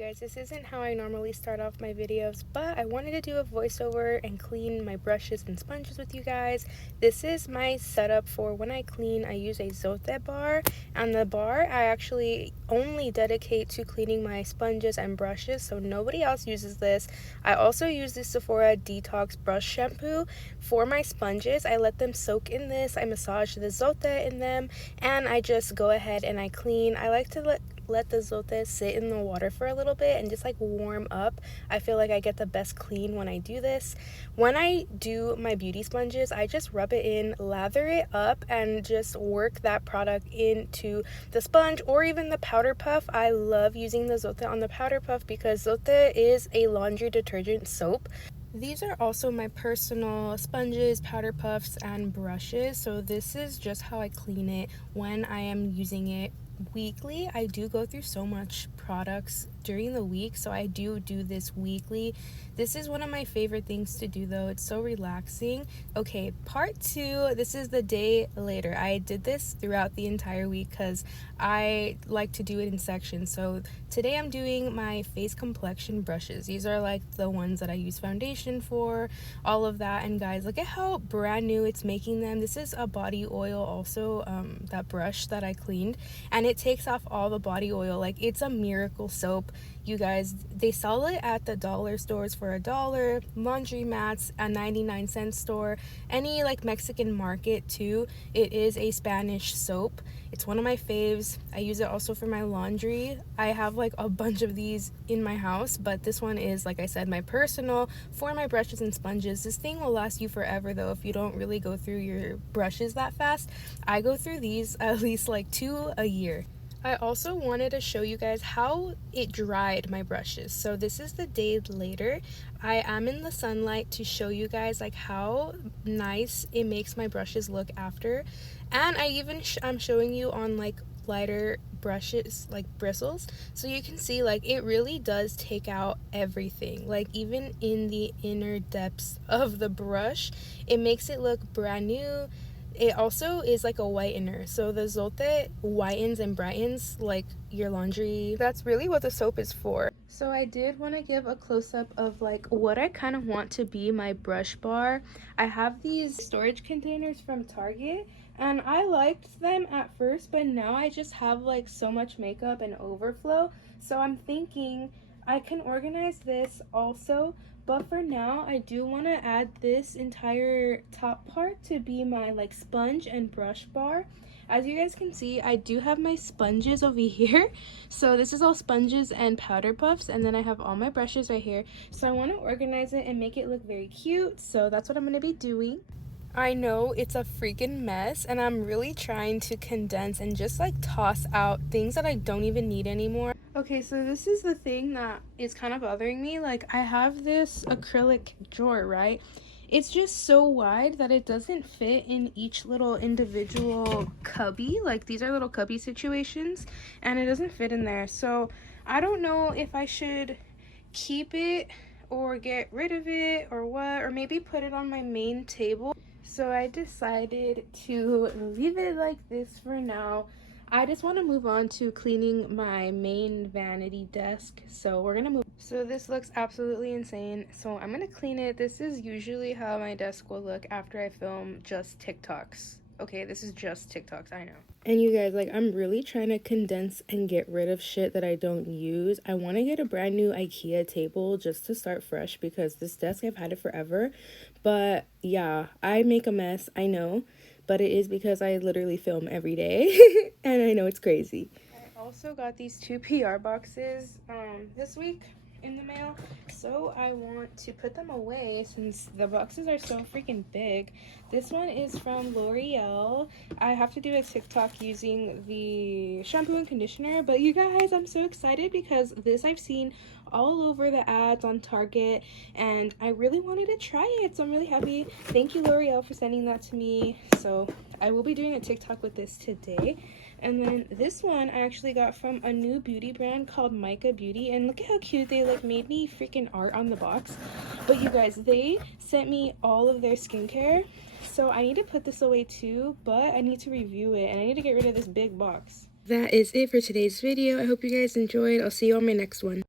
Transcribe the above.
guys, this isn't how I normally start off my videos, but I wanted to do a voiceover and clean my brushes and sponges with you guys. This is my setup for when I clean. I use a Zote bar, and the bar I actually only dedicate to cleaning my sponges and brushes, so nobody else uses this. I also use the Sephora Detox Brush Shampoo for my sponges. I let them soak in this, I massage the Zote in them, and I just go ahead and I clean. I like to let the Zote sit in the water for a little bit and just like warm up. I feel like I get the best clean when I do this. When I do my beauty sponges, I just rub it in, lather it up, and just work that product into the sponge or even the powder puff. I love using the Zote on the powder puff because Zote is a laundry detergent soap. These are also my personal sponges, powder puffs, and brushes. So this is just how I clean it when I am using it weekly. I do go through so much products during the week, so I do this weekly. This is one of my favorite things to do though. It's so relaxing. Okay, part 2, this is the day later. I did this throughout the entire week because I like to do it in sections. So today I'm doing my face complexion brushes. These are like the ones that I use foundation for, all of that. And guys, look at how brand new it's making them. This is a body oil also, that brush that I cleaned, and it takes off all the body oil. Like, it's a miracle soap, you guys. They sell it at the dollar stores for $1, laundry mats a 99-cent store, any like Mexican market too. It is a Spanish soap. It's one of my faves. I use it also for my laundry. I have like a bunch of these in my house, but this one is, like I said, my personal for my brushes and sponges. This thing will last you forever though if you don't really go through your brushes that fast. I go through these at least like 2 a year. I also wanted to show you guys how it dried my brushes. So this is the day later. I am in the sunlight to show you guys like how nice it makes my brushes look after. And I even I'm showing you on like lighter brushes, like bristles, so you can see like it really does take out everything. Like, even in the inner depths of the brush, it makes it look brand new. It also is like a whitener, so the Zote whitens and brightens like your laundry. That's really what the soap is for. So I did want to give a close-up of like what I kind of want to be my brush bar. I have these storage containers from Target, and I liked them at first, but now I just have like so much makeup and overflow, so I'm thinking I can organize this also. But for now, I do want to add this entire top part to be my like sponge and brush bar. As you guys can see, I do have my sponges over here. So this is all sponges and powder puffs, and then I have all my brushes right here. So I want to organize it and make it look very cute. So that's what I'm going to be doing. I know it's a freaking mess, and I'm really trying to condense and just like toss out things that I don't even need anymore. Okay, so this is the thing that is kind of bothering me. Like, I have this acrylic drawer, right? It's just so wide that it doesn't fit in each little individual cubby. Like, these are little cubby situations, and it doesn't fit in there. So I don't know if I should keep it or get rid of it or what, or maybe put it on my main table. So I decided to leave it like this for now. I just want to move on to cleaning my main vanity desk. So we're gonna move. So this looks absolutely insane. So I'm gonna clean it. This is usually how my desk will look after I film just TikToks. Okay, this is just TikToks, I know. And you guys, like, I'm really trying to condense and get rid of shit that I don't use. I want to get a brand new IKEA table just to start fresh because this desk, I've had it forever. But yeah, I make a mess, I know, but it is because I literally film every day and I know it's crazy. I also got these 2 PR boxes this week in the mail, so I want to put them away since the boxes are so freaking big. This one is from L'Oreal. I have to do a TikTok using the shampoo and conditioner, but you guys, I'm so excited because this I've seen all over the ads on Target, and I really wanted to try it, so I'm really happy. Thank you, L'Oreal, for sending that to me. So I will be doing a TikTok with this today. And then this one I actually got from a new beauty brand called Micah Beauty, and look at how cute they like made me freaking art on the box. But you guys, they sent me all of their skincare, so I need to put this away too, but I need to review it and I need to get rid of this big box. That is it for today's video. I hope you guys enjoyed. I'll see you on my next one.